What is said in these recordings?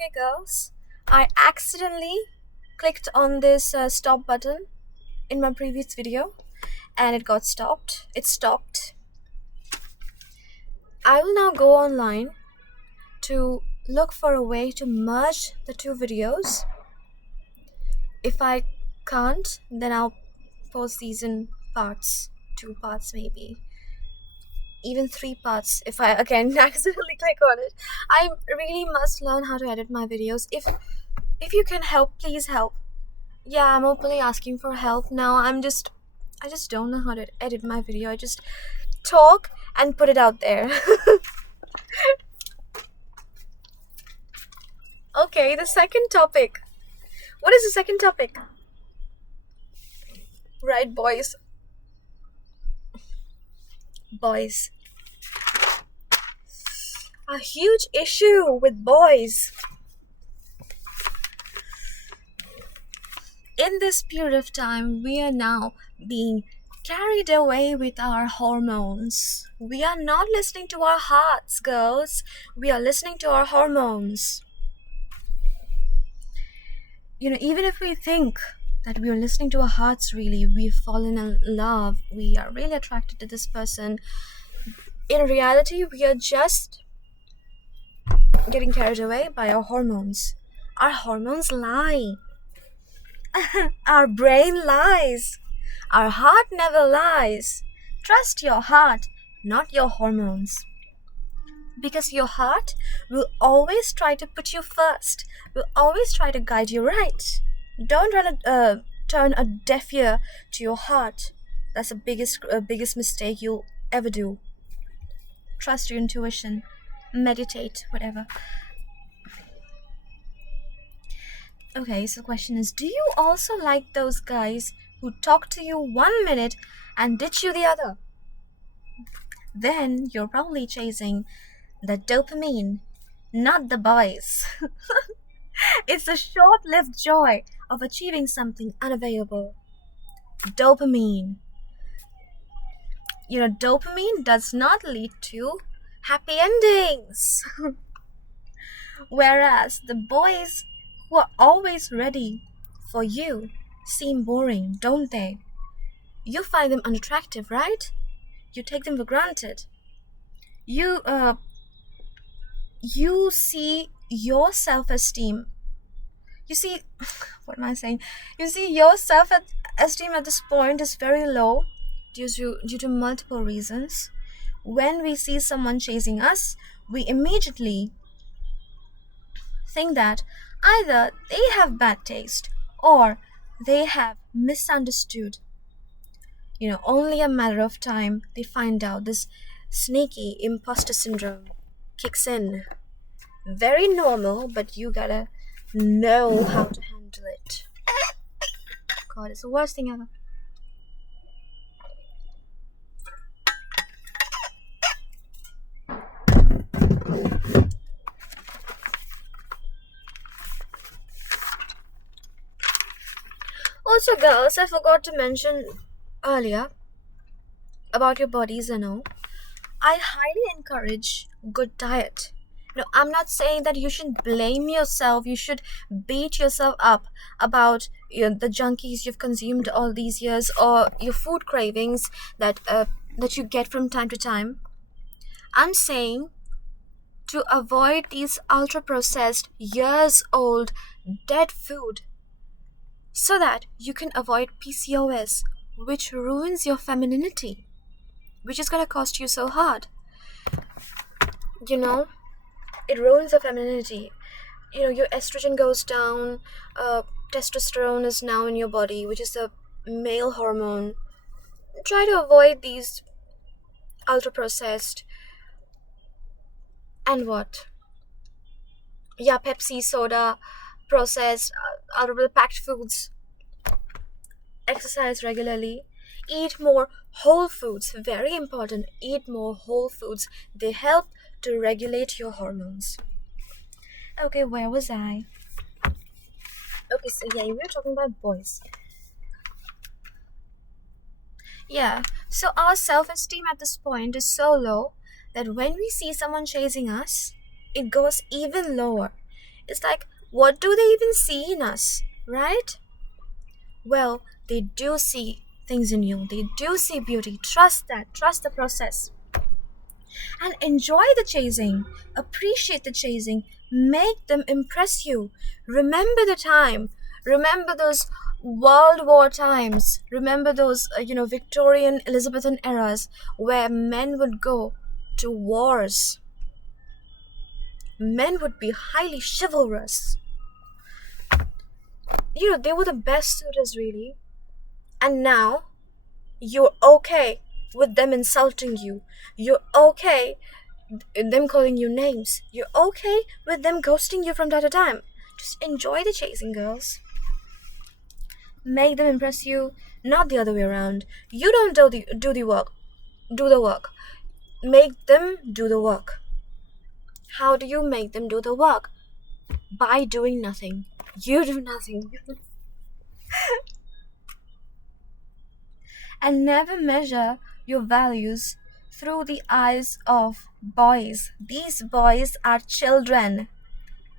Okay, girls, I accidentally clicked on this stop button in my previous video and it got stopped. It stopped. I will now go online to look for a way to merge the two videos. If I can't, then I'll post these in parts, 2 parts maybe, even 3 parts if I again accidentally click on it. I really must learn how to edit my videos. If you can help, please help. Yeah, I'm openly asking for help now. I just don't know how to edit my video. I just talk and put it out there. Okay, the second topic. What is the second topic? Right, boys. Boys. A huge issue with boys. In this period of time, we are now being carried away with our hormones. We are not listening to our hearts, girls. We are listening to our hormones. Even if we think that we are listening to our hearts, really, we've fallen in love, we are really attracted to this person, in reality, we are just getting carried away by our hormones. Our hormones lie. Our brain lies. Our heart never lies. Trust your heart, not your hormones. Because your heart will always try to put you first, will always try to guide you right. Don't turn a deaf ear to your heart. That's the biggest mistake you'll ever do. Trust your intuition. Meditate, whatever. Okay, so the question is, do you also like those guys who talk to you 1 minute and ditch you the other? Then you're probably chasing the dopamine, not the boys. It's the short-lived joy of achieving something unavailable. Dopamine. Dopamine does not lead to happy endings. Whereas the boys who are always ready for you seem boring, don't they? You find them unattractive, right? You take them for granted. You see your self-esteem. You see, what am I saying? You see, your self-esteem at this point is very low due to multiple reasons. When we see someone chasing us, we immediately think that either they have bad taste or they have misunderstood. Only a matter of time they find out. This sneaky imposter syndrome kicks in. Very normal, but you gotta know how to handle it. God, it's the worst thing ever. Also, girls, I forgot to mention earlier about your bodies and all. I highly encourage good diet. I'm not saying that you should blame yourself, you should beat yourself up about the junkies you've consumed all these years or your food cravings that you get from time to time. I'm saying to avoid these ultra-processed, years-old, dead food so that you can avoid PCOS, which ruins your femininity, which is going to cost you so hard. It ruins your femininity. Your estrogen goes down, testosterone is now in your body, which is a male hormone. Try to avoid these ultra-processed and what? Yeah, Pepsi, soda, processed, packed foods. Exercise regularly. Eat more whole foods. Very important. Eat more whole foods. They help to regulate your hormones. Okay, where was I? Okay, so yeah, we were talking about boys. Yeah, so our self-esteem at this point is so low that when we see someone chasing us, it goes even lower. It's like, what do they even see in us, right? Well, they do see things in you. They do see beauty. Trust that. Trust the process. And enjoy the chasing. Appreciate the chasing. Make them impress you. Remember the time. Remember those World War times. Remember those, Victorian, Elizabethan eras where men would go to wars. Men would be highly chivalrous. They were the best suitors, really. And now, you're okay with them insulting you. You're okay with them calling you names. You're okay with them ghosting you from time to time. Just enjoy the chasing, girls. Make them impress you, not the other way around. You don't do the work. Do the work. Make them do the work. How do you make them do the work? By doing nothing. You do nothing. And never measure your values through the eyes of boys. These boys are children.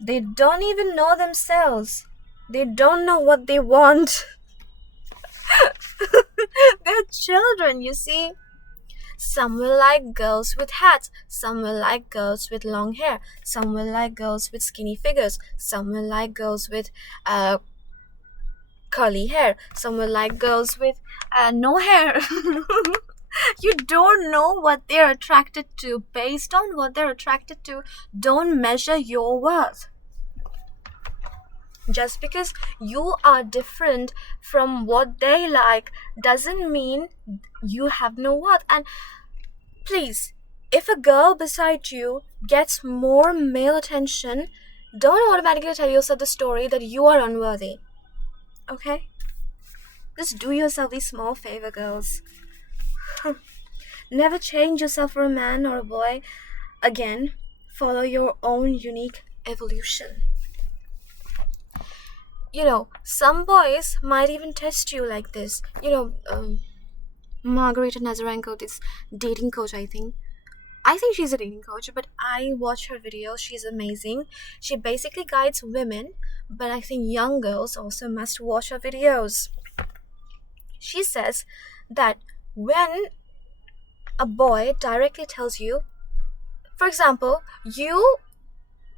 They don't even know themselves. They don't know what they want. They're children, you see. Some will like girls with hats. Some will like girls with long hair. Some will like girls with skinny figures. Some will like girls with curly hair. Some will like girls with no hair. You don't know what they're attracted to. Based on what they're attracted to, don't measure your worth. Just because you are different from what they like doesn't mean you have no worth. And please, if a girl beside you gets more male attention, don't automatically tell yourself the story that you are unworthy. Okay? Just do yourself a small favor, girls. Never change yourself for a man or a boy. Again, follow your own unique evolution. Some boys might even test you like this. Margarita Nazarenko, this dating coach, I think she's a dating coach, but I watch her videos. She's amazing. She basically guides women, but I think young girls also must watch her videos. She says that when a boy directly tells you, for example, you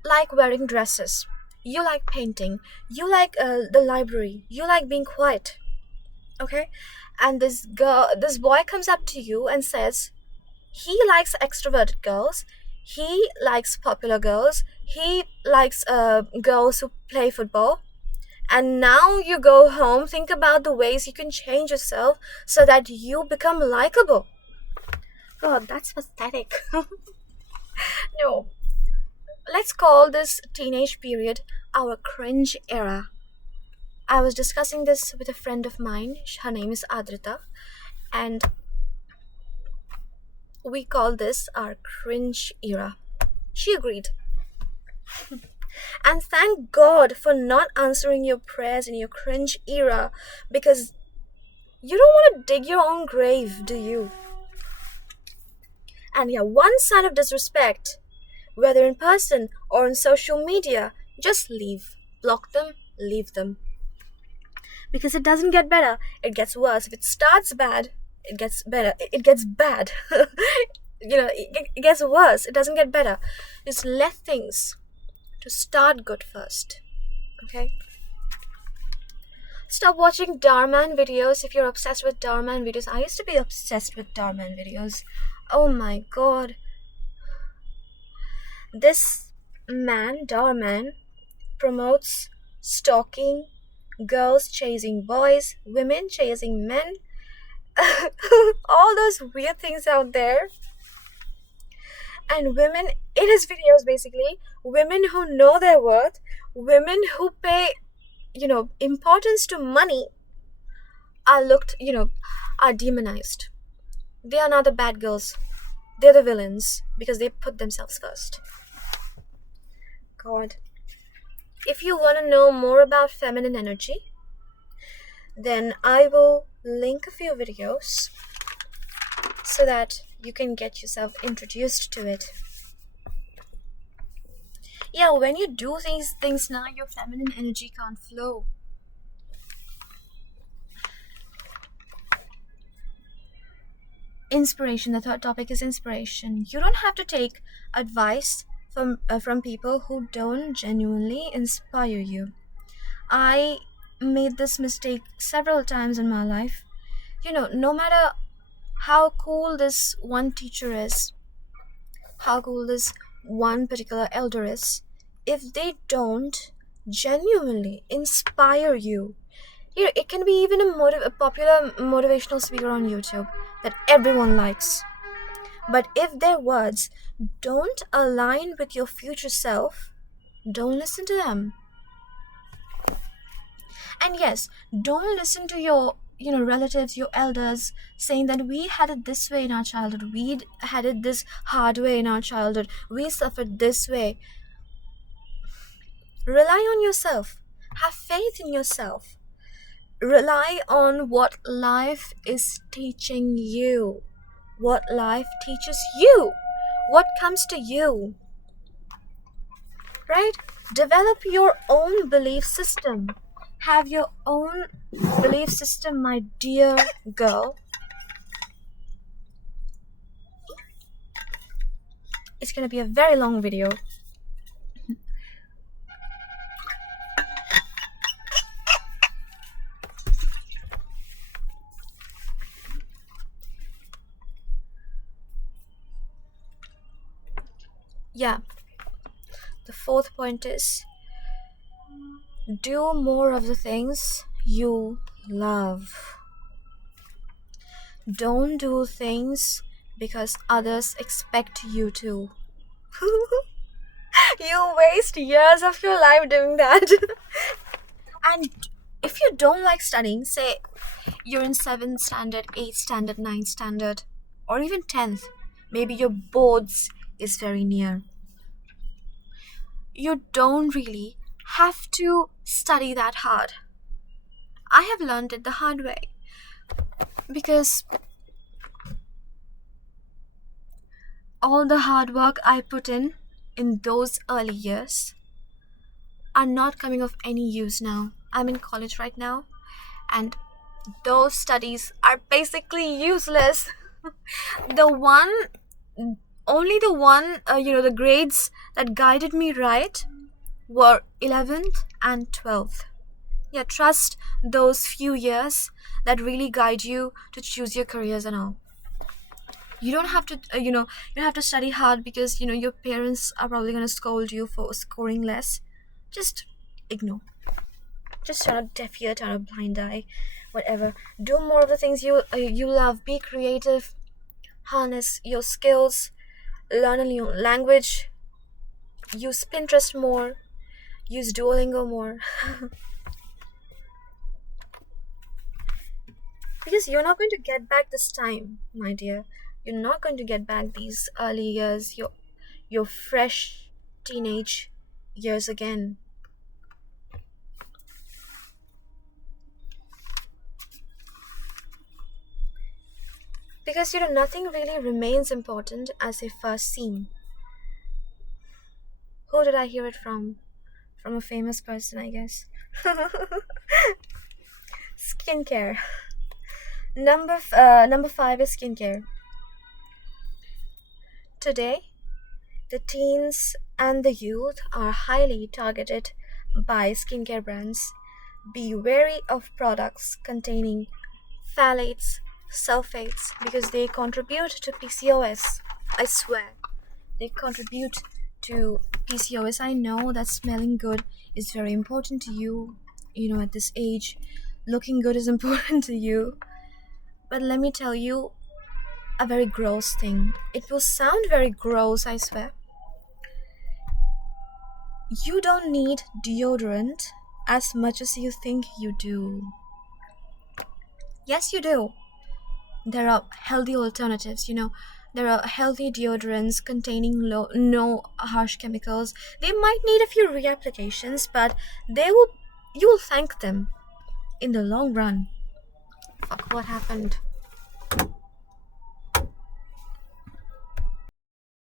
like wearing dresses, you like painting, you like the library, you like being quiet, okay, and this boy comes up to you and says he likes extroverted girls, he likes popular girls, he likes girls who play football, and now you go home, think about the ways you can change yourself so that you become likable. God, that's pathetic. No, let's call this teenage period our cringe era. I was discussing this with a friend of mine. Her name is Adrita, and we call this our cringe era. She agreed. And thank God for not answering your prayers in your cringe era, because you don't want to dig your own grave, do you? And yeah, one sign of disrespect, whether in person or on social media, just leave. Block them, leave them. Because it doesn't get better, it gets worse. If it starts bad, it gets better. It gets bad. It gets worse. It doesn't get better. Just let things to start good first. Okay? Stop watching Dharman videos if you're obsessed with Dharman videos. I used to be obsessed with Dharman videos. Oh my God. This man, Dharman, promotes stalking, girls chasing boys, women chasing men, all those weird things out there. And women, in his videos basically, women who know their worth, women who pay, importance to money are demonized. They are not the bad girls. They're the villains because they put themselves first. God. If you want to know more about feminine energy, then I will link a few videos so that you can get yourself introduced to it. Yeah, when you do these things now, your feminine energy can't flow. Inspiration. The third topic is inspiration. You don't have to take advice from people who don't genuinely inspire you. I made this mistake several times in my life. No matter how cool this one teacher is, how cool this one particular elder is, if they don't genuinely inspire you, it can be even a popular motivational speaker on YouTube that everyone likes. But if their words don't align with your future self, don't listen to them. And yes, don't listen to your relatives, your elders, saying that we had it this way in our childhood, we had it this hard way in our childhood, we suffered this way. Rely on yourself. Have faith in yourself. Rely on what life is teaching you. What life teaches you. What comes to you. Right? Develop your own belief system. Have your own belief system, my dear girl. It's going to be a very long video. Yeah. The fourth point is do more of the things you love. Don't do things because others expect you to. You waste years of your life doing that. And if you don't like studying, say you're in 7th standard, 8th standard, 9th standard, or even 10th, maybe your boards is very near. You don't really have to study that hard. I have learned it the hard way. Because all the hard work I put in those early years are not coming of any use now. I'm in college right now, and those studies are basically useless. The grades that guided me right were 11th and 12th. Yeah, trust those few years that really guide you to choose your careers and all. You don't have to, you don't have to study hard because, your parents are probably going to scold you for scoring less. Just ignore. Just turn a deaf ear, turn a blind eye, whatever. Do more of the things you love. Be creative. Harness your skills. Learn a new language. Use Pinterest more. Use Duolingo more. Because you're not going to get back this time, my dear. You're not going to get back these early years, your fresh teenage years again. Because nothing really remains important as they first seem. Who did I hear it from? From a famous person, I guess. Skincare. Number 5 is skincare. Today, the teens and the youth are highly targeted by skincare brands. Be wary of products containing phthalates, sulfates, because they contribute to PCOS. I swear, they contribute to PCOS. I know that smelling good is very important to you, at this age. Looking good is important to you. But let me tell you a very gross thing. It will sound very gross, I swear. You don't need deodorant as much as you think you do. Yes, you do. There are healthy alternatives, There are healthy deodorants containing no harsh chemicals. They might need a few reapplications, but you will thank them in the long run. Fuck, what happened?